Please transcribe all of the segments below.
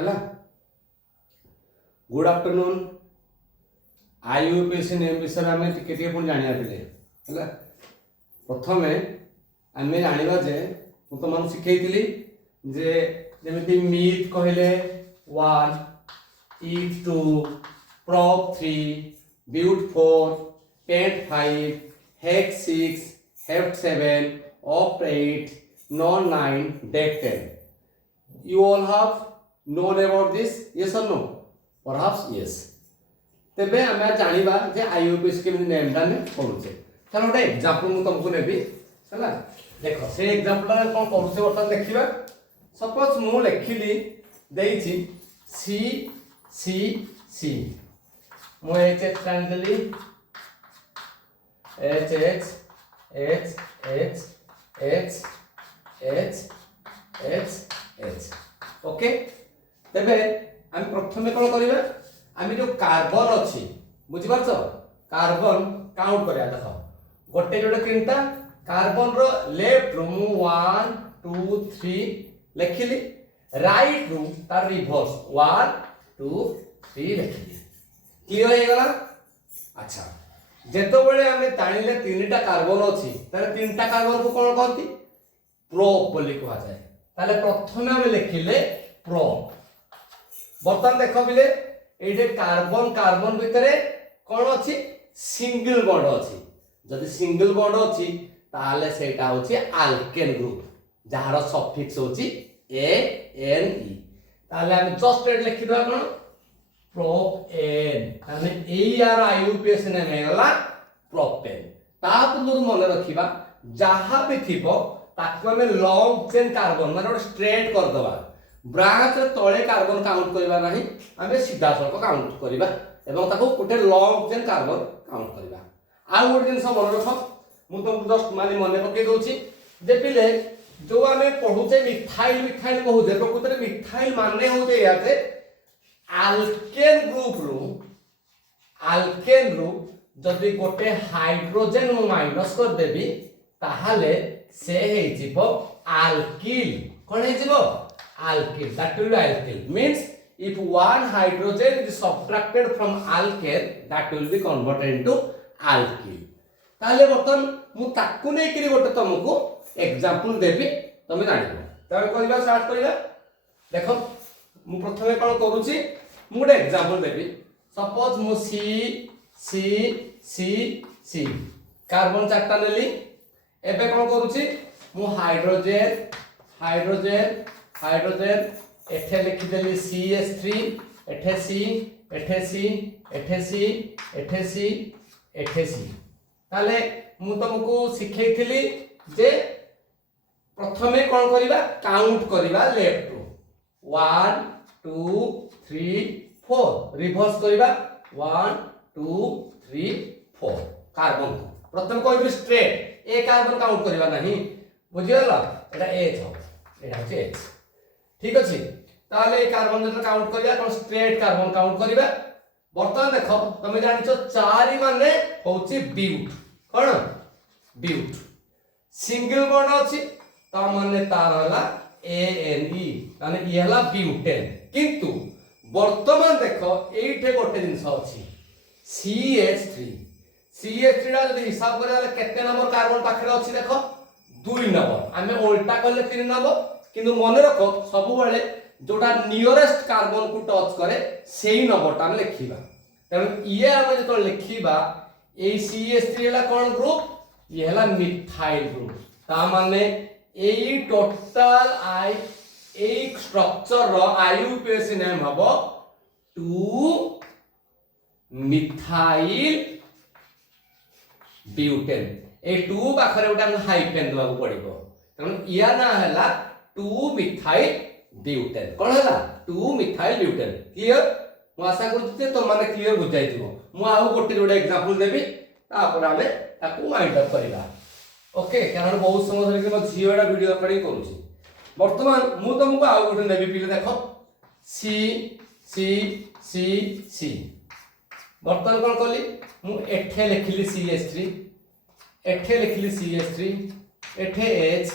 है। Good afternoon. आईयूपीएससी name विषय आम टे जाना है। प्रथम आम जाना जे तुम शिखई जे जमी मीथ कहले 1, ईट 2, प्रॉप 3, ब्यूट 4, पेंट 5, हेक 6, हेफ्ट 7, ऑफ्ट 8, नॉन 9, डेक 10. You all have known about this? Yes or no? Perhaps yes. तेबे आम जाना जे आईयूपीएससी के नेम टा पढ़ुचे। चलो गोटे एग्जांपल मु तुमको नेबी है। देख से एग्जांपल कौन पढ़ुचे बर्तमान देखा। सपोज मु लिखिली देइछि सी सी सी मु H H timely H H H H H H H H okay. तेबे हम प्रथमे कौन करबा आम जो कार्बन अच्छी बुझीपार कार्बन काउंट करा। देख गोटे जोड़े तीनटा कार्बन रो लेफ्ट रू 1 2 3 लिखिली, राइट रू तार रिवर्स 1 2 3 लिखिली। क्लियर हो गला। अच्छा जेतो बेले आम जानिले तीनटा कार्बन अच्छी ताले तीनटा कार्बन को कौन कहती प्रोप बोली कहा जाए। ताले प्रथमे आम लिखिले प्रोप। बर्तमान देख बिले ये कार्बन कार्बन भितर कौन अच्छी सिंगल बॉन्ड अच्छी। जदि सिंगल बॉन्ड अच्छी ताले सेटा होची अल्केन ग्रुप जार सफिक्स होची ए एन ई। ताले हम जस्ट एट लिखि दवा कोन प्रोपेन। ताने ए यार आईयूपीएससी नेम हेला प्रोपेन। ता पूर्व मन रखिबा जहा भी थिबो ताको हम लॉन्ग चेन कार्बन माने स्ट्रेट कर दवा। ब्रांच तले कार्बन काउंट करबा नहीं, आम सीधा सड़क काउंट करबा एवं ताको गोटे लॉन्ग चेन कार्बन काउंट करबा। आ गोटे जिनस मन रख मु तुमको जस्ट माने मन पकई दोछि जे पिले जो आम पढ़ुचे मिथाइल मिथाइल कहूचे प्रकृत में मिथाइल माने होचे याते आल्केन रू जदि गोटे हाइड्रोजन माइनस कर देबी ताहाले से हे जिवो आल्किल। कोन हे जिवो alkyl. That will be alkyl. Means if one hydrogen is subtracted from alkane, that will be converted into alkyl. ताले बर्तन मु ताकू नै करी गोटे तुमको एग्जांपल देबी तुम जानिबो। तबे कहिबा स्टार्ट करिबा। देखो मु प्रथमे कोन करूची मु गोटे एग्जांपल देबी। सपोज मु सी सी सी सी कार्बन चारटा नेली। एबे कोन करूची मु हाइड्रोजन हाइड्रोजन हाइड्रोजन एठे लिखिदेली CH3 एठे C एठे C एठे C एठे C एठे C। ताले मु तुमको सिखैथिली जे प्रथमे कोन करिबा काउंट करिबा लेफ्ट रू 1 2 3 4 रिवर्स करिबा 1 2 3 4 कार्बन प्रथम कहबी स्ट्रेट ए कार्बन काउंट करिबा नहीं बुझियला। एटा H हो एटा होचे H ठीक अछि। ताले कार्बन जब काउंट करिया कोन स्ट्रेट कार्बन काउंट करिबा। बर्तमान देखो तुम जानिछो चारि माने होची ब्यूट। कोन ब्यूट सिंगल बॉन्ड अछि ता माने तार हला ANE माने ई हला ब्यूटेन। किंतु वर्तमान देखो एठे गोटे जिंस अछि CH3 रा जदि हिसाब करे ताले केते नंबर कार्बन पाखरे अछि देखो 2 नंबर। आमे उल्टा करले 3 नंबर। किंतु मन रख सब बेले जोटा नियरेस्ट कार्बन को टच करे सेही नंबरटा हम लिखिबा। तब ये हम जो लिखिबा ए CH3 हला कोन ग्रुप ये हला मिथाइल ग्रुप। ता माने ए टोटल आई ए स्ट्रक्चर रो आईयूपीएससी नेम हबो 2 मिथाइल ब्यूटेन। ए 2 पाखरे उटा हाइफेन दवा पड़िबो। तन या ना हला 2 मिथाइल ब्यूटेन। कोन हला 2 मिथाइल ब्यूटेन। क्लियर मु आशा करते तो माने क्लियर हो जाइथिबो। मु आउ गोटे जोडे एग्जांपल देबी तापर आमे ताकू माइंड अप करिबा। ओके कारण बहुत समय धरि के म जियोडा वीडियो रिकॉर्डिंग करूची। वर्तमान मु तुमको आउ गोटे नेबी पिले देखो सी सी सी सी। वर्तमान कोन कली मु एठे लिखिली CH3 एठे लिखिली CH3 एठे H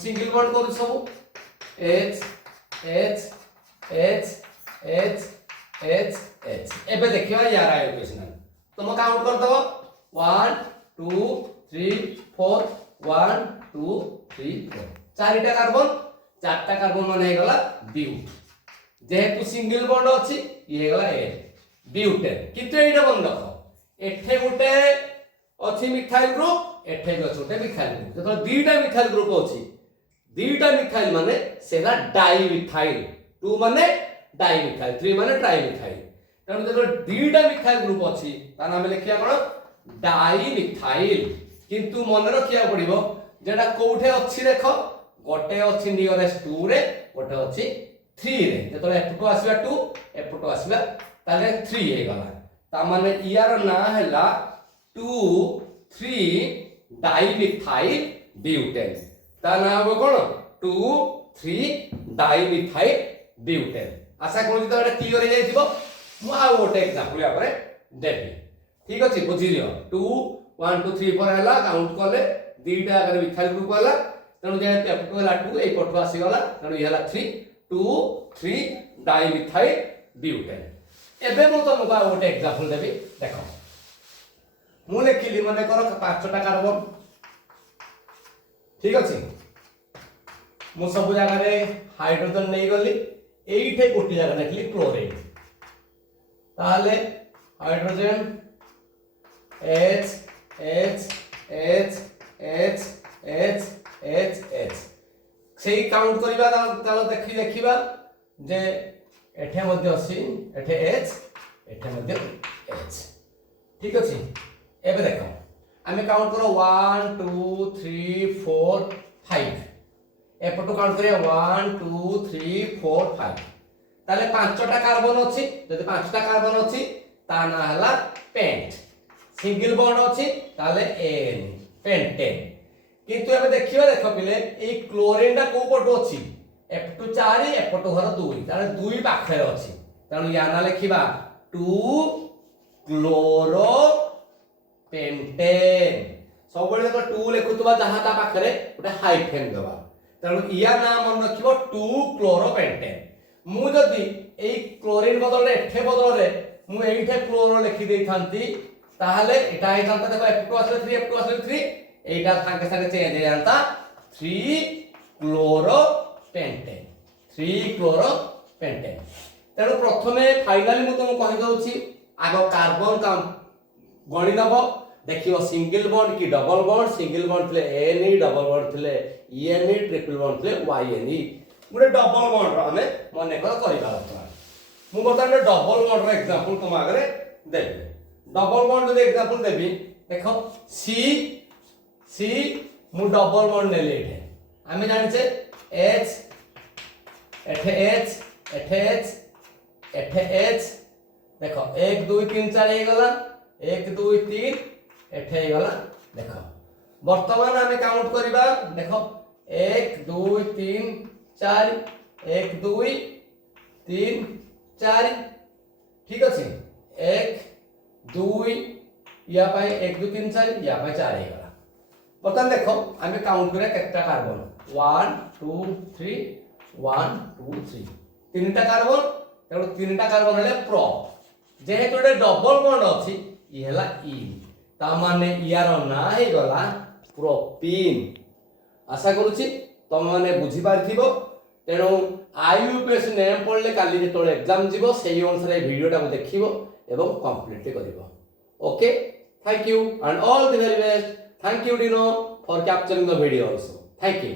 single bond करू सब H H H H H H एबे देखिबा यार इक्वेशन तुम काउंट कर दबो 1 2 3 4 1 2 3 4 चारिटा कार्बन चारटा कार्बन माने हे गला ब्यूट जेहेतु सिंगल बॉन्ड अछि ये हे गला ए ब्यूटेन किंतु एटा बंद रखो एठे गुटे अछि मिथाइल ग्रुप एठे भी अछि गुटे मिथाइल ग्रुप तो दुईटा मिथाइल ग्रुप अछि दुईटा मिथाइल माने सेला डाइमिथाइल 2 माने डाइमिथाइल 3 माने ट्राइमिथाइल तनो देखो दुईटा मिथाइल ग्रुप अछि ता नाम लिखिया कोन डाइमिथाइल किंतु मन रखिया पड़िबो जेटा कोठे अछि देखो गोटे अछि नियरेस्ट 2 रे गोटे अछि 3 रे जेतो F2 आसीबा 2 F2 आसीबा ताले 3 हे गला ता माने यार ना हैला 2 3 डाइमिथाइल ब्यूटेन ता नाम कोन 2 3 डाइमिथाइल ब्यूटेन आशा करू तो एटा क्लियर हे जाइथिबो मु आ गोटे एग्जांपल या परे देबी ठीक अछि बुझि लियो 2 1 2 3 4 हैला काउंट करले दुईटा अगर मिथाइल ग्रुप हैला तनो जे F2 हैला 2 ए पटवा आसी गला तनो ये हैला 3 2 3 डाइमिथाइल ब्यूटेन एबे मु तुमको आ गोटे एग्जांपल देबी देखो मु लेखिली माने करो पांचटा कार्बन ठीक अछि मु सब जगह रे हाइड्रोजन नै गली एइठे गोटे जगह लिखली क्लोरीन ताले hydrogen H H H H H H H सेही काउंट करिबा तालो देखिबा जे एठे मध्ये अछि एठे H एठे मध्ये H ठीक अछि एबे देखो आमे काउंट करो 1 2 3 4 5 एपटो काउंट करिया 1 2 3 4 5 ताले पांचटा कार्बन अछि जदि पांचटा कार्बन अछि ता ना हला पेंट सिंगल बॉन्ड अछि ताले एन पेंटेन किंतु एबे देखिबा देखो पिले ए क्लोरीन दा को पटो अछि F2 4 एपटो घर 2 ताले 2 पाखरे अछि तनु या ना लिखिबा 2 क्लोरो पेंटेन सब बळे देखो 2 लिखुतबा जहा ता पाखरे उटा हाइफेन देबा तनु या नाम मन रखिबो 2 क्लोरो पेंटेन मु जदी एई क्लोरीन बदल एठे बदल रे मु एइठे क्लोरो लिखि देई थांती ताहले एटा आइ थांता देखो F2 असले 3 F2 असले 3 एइटा संगे संगे चेंज हे जानता 3 क्लोरो पेंटेन 3 क्लोरो पेंटेन तेणु प्रथमे फाइनली मु तुम कहि दउची आगो कार्बन का गणी नबो देखियो सिंगल बॉन्ड की डबल बॉन्ड सिंगल बॉन्ड थले Ni डबल बॉन्ड थले Ni ट्रिपल बॉन्ड थले Yni गुटे डबल बॉन्ड रो हमें मने करबा मु बर्तमान डबल बॉन्ड रो एग्जांपल तुम आगे देबी डबल बॉन्ड रो एग्जांपल देबी देखो सी मु डबल बॉन्ड नेले एठे हमें जानि छे H एठे H एठे H एठे H देखो 1 2 3 4 हे गला 1 2 3 एठे हे गला देखो वर्तमान हमें काउंट करिबा देखो 1 2 3 4 1 2 3 4 ठीक अछि 1 2 या पाए 1 2 3 4 या पाए 4 हे गला बर्तमान देखो हमें काउंट करे केतना कार्बन 1 2 3 1 2 3 तीनटा कार्बन तेणु तीनटा कार्बन हेले प्रोप जेहेतु डबल बॉन्ड अछि ई हला ई ता माने यार ना हे गला प्रोपीन आशा करूची तुम माने बुझी पारथिबो तेणु आईयूपीएस नेम पढ़ले काली जे तोळे एग्जाम जीवो सेही अनुसार वीडियोटा को देखिबो एवं कंप्लीट करिवो okay thank you and all the very best thank you Dino for capturing the video also thank you